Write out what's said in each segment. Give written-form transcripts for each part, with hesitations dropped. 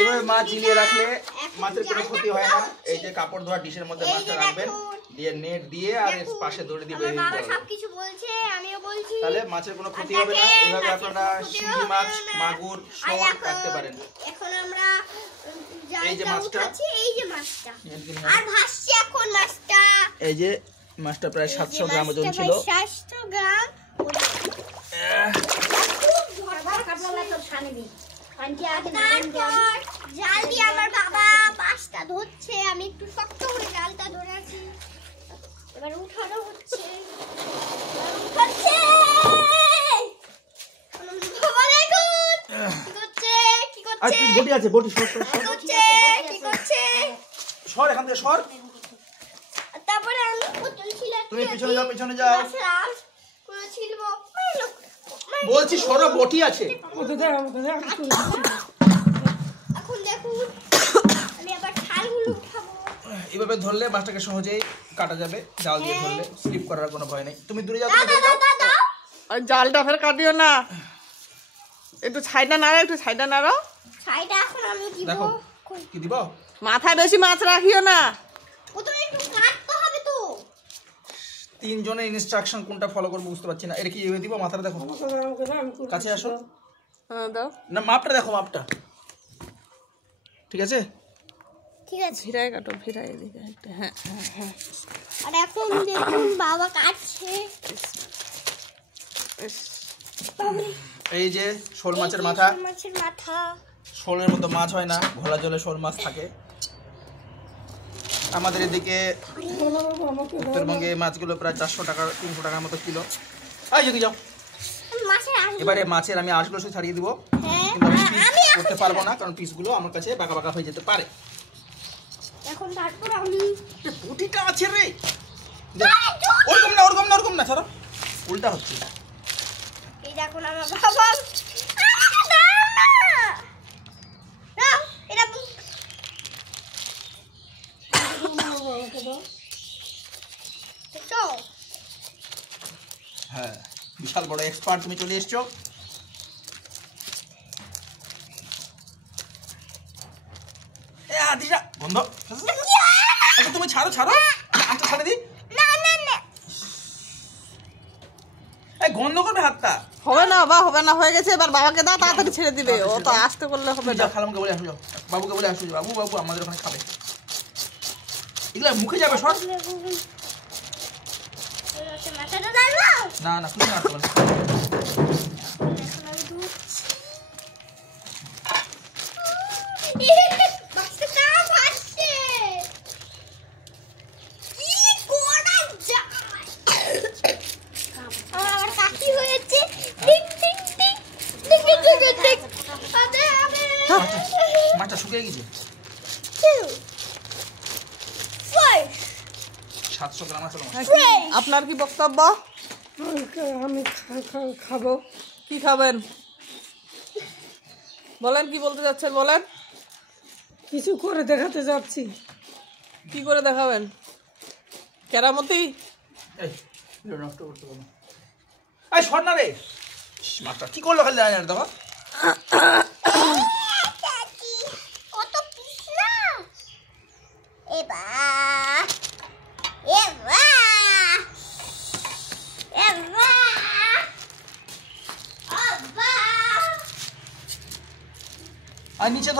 এইভাবে মাছ ঝিলিয়ে রাখলে মাছের কোনো ক্ষতি হয় না। এই যে কাপড় ধোয়া ডিশের মধ্যে মাছটা রাখবেন, দিয়ে নেট দিয়ে আর পাশে দড়ি দিয়ে বেঁধে দিতে হবে। সবকিছু বলছে, আমিও বলছি, তাহলে মাছের কোনো ক্ষতি হবে না। এইভাবে আপনারা শিঙি মাছ, মাগুর, শোল রাখতে পারেন। এখন আমরা এই যে মাছটা, এই যে মাছটা আর ভাসছে এখন মাছটা। এই যে মাছটা প্রায় 700 গ্রাম ওজন ছিল। 700 গ্রাম। জাল দিয়ে আমার বাবা মাছটা ধরছে, আমি একটু শক্ত করে জালটা ধরে আছি। এবার উঠানো হচ্ছে, বটি আছে, বটি সর এখান থেকে সর। তারপরে আমি বোতল ছিল, তুমি পিছনে যাও, পিছনে যাও বলছি, সরো, বটি আছে। এখন দেখুন আমি আবার ঠালগুলো উঠাবো। এইভাবে ধরলে মাছটাকে সহজেই কাটা যাবে, জাল দিয়ে ধরলে স্লিপ করার কোনো ভয় নেই। তুমি দূরে যাও, আর জালটা ফের কাটিও না, একটু সাইডটা নাড়ো, একটু সাইডটা নাড়ো। সাইডটা এখন আমি দিব। দেখো কি দিব, মাথায় বেশি মাছ রাখিও না, প্রথমে একটু কাটতে হবে তো। 3 জনের ইনস্ট্রাকশন কোনটা ফলো করবো বুঝতে পারছি না। এটা কি এভাবে দিব, মাথাটা দেখো, কাছে আসো। হ্যাঁ দাও না, মাপটা দেখো, মাপটা ঠিক আছে? ঠিক আছে, ভিড়ায় কাটো, ভিড়ায় এদিকে একটা। হ্যাঁ হ্যাঁ হ্যাঁ। আর এখন দেখুন বাবা কাটছে। এই যে শোল মাছের মাথা, মাছের মাথা। শোলের মতো মাছ হয় না, ঘোলা জলে শোল মাছ থাকে। আমাদের এদিকে উত্তরবঙ্গে মাছগুলো প্রায় 400 টাকা 300 টাকার মতো কিলো। যদি যাও, এবারে মাছের আমি আঁশগুলো শুধু ছাড়িয়ে দিব, কিন্তু আমি পিস করতে পারবো না, কারণ পিসগুলো আমার কাছে বাঁকা বাঁকা হয়ে যেতে পারে। এখন তারপর আমি পুঁটিটা আছে রে, ওরকম না ছাড়ো, উল্টা হচ্ছে। এই দেখুন আমার বাবা, হ্যাঁ, বিশাল বড় এক্সপার্ট তুমি চলে এসছো। বন্ধ, আচ্ছা তুমি ছাড়ো, হাতটা ছাড়ে দি। গন্ধ করবে হাতটা। হবে না বাবা, হবে না, হয়ে গেছে। এবার বাবাকে দাও, তাড়াতাড়ি ছেড়ে দিবে। ও তো আসতে করলে হবে না। খালামকে বলে আসো, বাবুকে বলে আসো, বাবু আমাদের ওখানে খাবে। এগুলা মুখে যাবে, সর। না তুমি না, মাছটা শুকিয়ে গেছে। 700 গ্রাম আছে। আপনার কি বক্তব্য? আমি খাবো। কি খাবেন বলেন, কি বলতে যাচ্ছেন বলেন। কিছু করে দেখাতে যাচ্ছি। কি করে দেখাবেন? কেরামতি? নষ্ট করতে পারবো। এই সর না রে, মাছটা কি করলো খালি জানি না। দেখো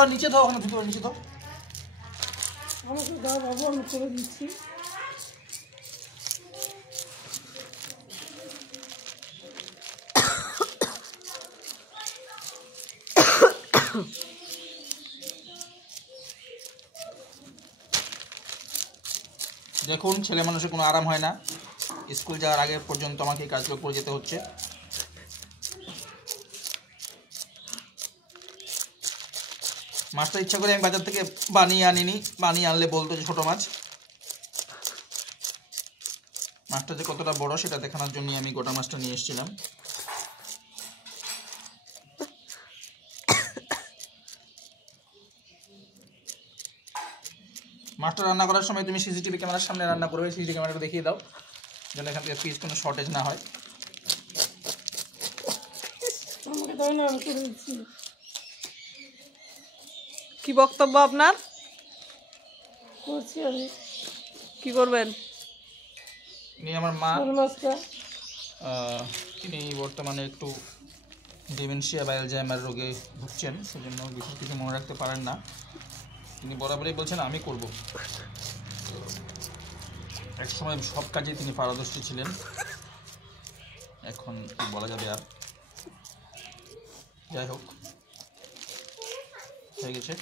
আর নিচে ধর, ওখানে ভিতরে নিচে ধর। আমাকে দাও বাবু, আমি করে দিচ্ছি। দেখুন, ছেলে মানুষের কোনো আরাম হয় না। স্কুল যাওয়ার আগে পর্যন্ত আমাকে এই কাজগুলো করে যেতে হচ্ছে। মাছটা ইচ্ছা করে আমি বাজার থেকে বানিয়ে আনিনি, বানিয়ে আনলে বলতো যে ছোট মাছ। মাছটা যে কতটা বড় সেটা দেখানোর জন্য আমি গোটা মাছটা নিয়ে এসেছিলাম। মাছটা রান্না করার সময় তুমি সিসিটিভি ক্যামেরার সামনে রান্না করবে, সিসিটিভি ক্যামেরাটা দেখিয়ে দাও যেন এখান থেকে পিস কোনো শর্টেজ না হয়। আমাকে দাও না, আমি করে দিচ্ছি। কি বক্তব্য আপনার? করছি আমি কি করবেন? ইনি আমার মা, শোল মাছটা তিনি বর্তমানে একটু ডিমেনশিয়া বা অ্যালজাইমার রোগে ভুগছেন, সেজন্য বিশেষ কিছু মনে রাখতে পারেন না। তিনি বরাবরই বলছেন আমি করব। এক সময় সব কাজে তিনি পারদর্শী ছিলেন, এখন কি বলা যাবে আর। যাই হোক, হয়ে গেছে।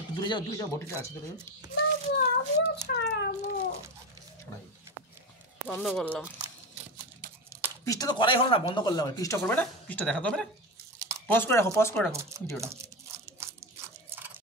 একটু দূরে যাও, দূরে যাও, বটিটা আছে, দূরে যাও। ছড়াই। বন্ধ করলাম। পিসটা তো করাই হলো না, বন্ধ করলাম। পিসটা করবে না, পিসটা দেখাতে হবে না। পজ করে রাখো ভিডিওটা।